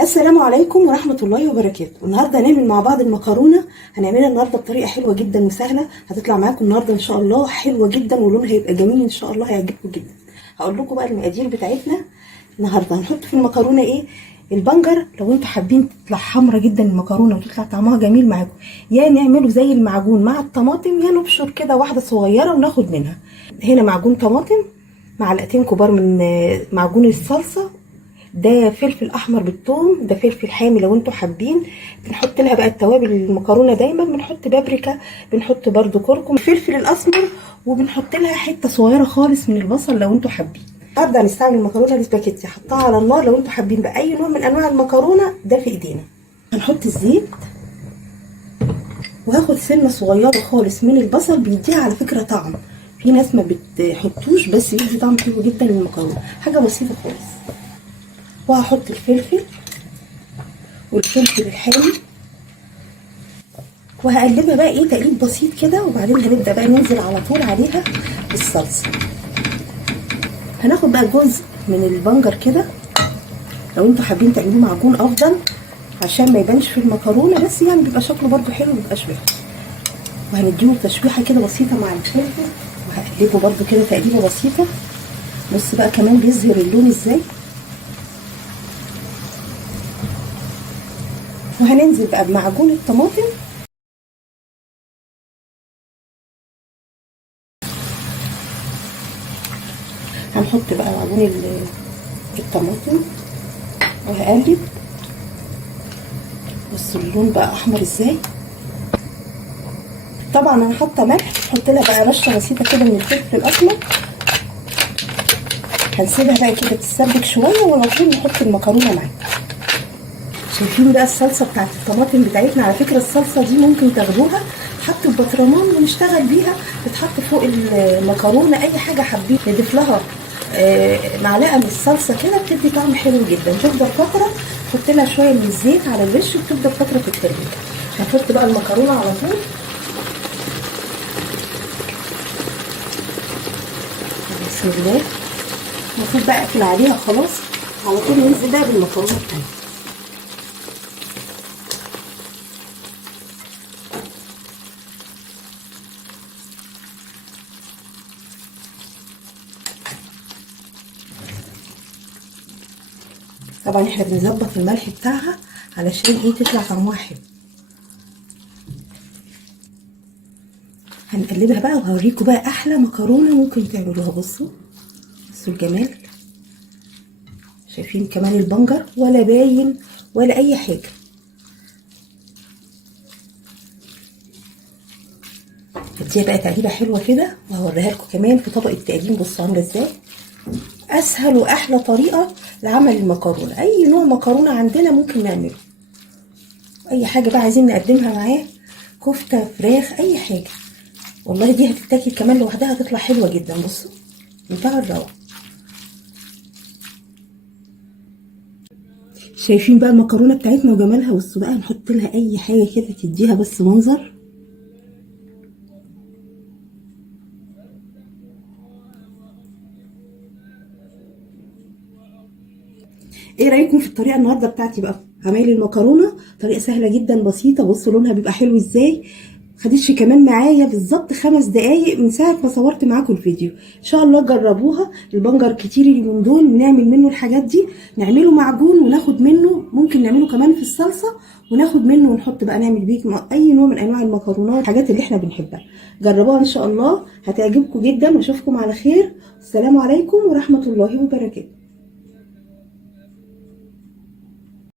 السلام عليكم ورحمة الله وبركاته. النهارده هنعمل مع بعض المكرونة. هنعملها النهارده بطريقة حلوة جدا وسهلة، هتطلع معاكم النهارده ان شاء الله حلوة جدا ولونها هيبقى جميل ان شاء الله، هيعجبكم جدا. هقول لكم بقى المقادير بتاعتنا. النهارده هنحط في المكرونة ايه؟ البنجر. لو انتوا حابين تطلع حمرة جدا المكرونة وتطلع طعمها جميل معاكم، يا نعمله زي المعجون مع الطماطم، يا نبشر كده واحدة صغيرة وناخد منها. هنا معجون طماطم، معلقتين كبار من معجون الصلصة، ده فلفل احمر بالثوم، ده فلفل حامي لو انتوا حابين. بنحط لها بقى التوابل المكرونه، دايما بنحط بابريكا، بنحط برده كركم، الفلفل الاسمر، وبنحط لها حته صغيره خالص من البصل لو انتوا حابين. النهارده هنستعمل المكرونه الاسباجيتي، حطها على النار. لو انتوا حابين باي نوع من انواع المكرونه ده في ايدينا. هنحط الزيت، وهاخد سنه صغيره خالص من البصل، بيديها على فكره طعم. في ناس ما بتحطوش بس بيدي طعم حلو جدا للمكرونه، حاجه بسيطه خالص. وهحط الفلفل والفلفل الحامي، وهقلبها بقى ايه تقليب بسيط كده، وبعدين هنبدا بقى ننزل على طول عليها بالصلصه. هناخد بقى جزء من البنجر كده، لو انتوا حابين تعملوه معجون افضل عشان ما يبانش في المكرونه، بس يعني بيبقى شكله برده حلو، مبيبقاش وحش. وهنديله تشويحه كده بسيطه مع الفلفل، وهقلبه برده كده تقليبه بسيطه. بص بقى كمان بيظهر اللون ازاي. وهننزل بقى بمعجون الطماطم، هنحط بقى معجون الطماطم وهقلب. بصوا اللون بقى احمر ازاي. طبعا انا حاطه ملح، هحط لها بقى رشه بسيطه كده من الفلفل الاسمر. هنسيبها بقى كده تتسبك شويه، وعلى طول نحط المكرونه معاها. شايفين بقى الصلصه بتاعت الطماطم بتاعتنا؟ على فكره الصلصه دي ممكن تاخدوها تحط في بطرمان ونشتغل بيها، تتحط فوق المكرونه، اي حاجه حابين نضيف لها معلقه من الصلصه كده، بتدي طعم حلو جدا. تفضل فتره، نحط لها شويه من الزيت على الوش، وتفضل فتره في التلاجة. هنحط بقى المكرونه على طول. بسم الله. المفروض بقى اقفل عليها خلاص، على طول ننزل بقى بالمكرونه بتاعتنا. طبعا احنا بنظبط الملح بتاعها علشان ايه تطلع طعمها حلو. هنقلبها بقى وهوريكم بقى احلى مكرونه ممكن تعملوها. بصوا الجمال. شايفين كمان البنجر ولا باين ولا اي حاجه. هديها بقى تقليبه حلوه كده، وهوريها لكم كمان في طبق التقديم. بصوا عامله ازاي. اسهل واحلى طريقه لعمل المكرونه، اي نوع مكرونه عندنا ممكن نعمله. اي حاجه بقى عايزين نقدمها معاه، كفته، فراخ، اي حاجه. والله دي هتتاكل كمان لوحدها، هتطلع حلوه جدا. بصوا منتهى الروعه. شايفين بقى المكرونه بتاعتنا وجمالها. بصوا بقى نحط لها اي حاجه كده تديها بس منظر. ايه رايكم في الطريقه النهارده بتاعتي بقى؟ عمايل المكرونه طريقه سهله جدا بسيطه. بصوا لونها بيبقى حلو ازاي. خدتش كمان معايا بالظبط 5 دقايق من ساعه ما صورت معاكم الفيديو. ان شاء الله جربوها. البنجر كتير اليومين دول بنعمل منه الحاجات دي، نعمله معجون وناخد منه، ممكن نعمله كمان في الصلصه وناخد منه ونحط بقى نعمل بيه اي نوع من انواع المكرونات، الحاجات اللي احنا بنحبها. جربوها ان شاء الله هتعجبكم جدا، واشوفكم على خير. السلام عليكم ورحمه الله وبركاته.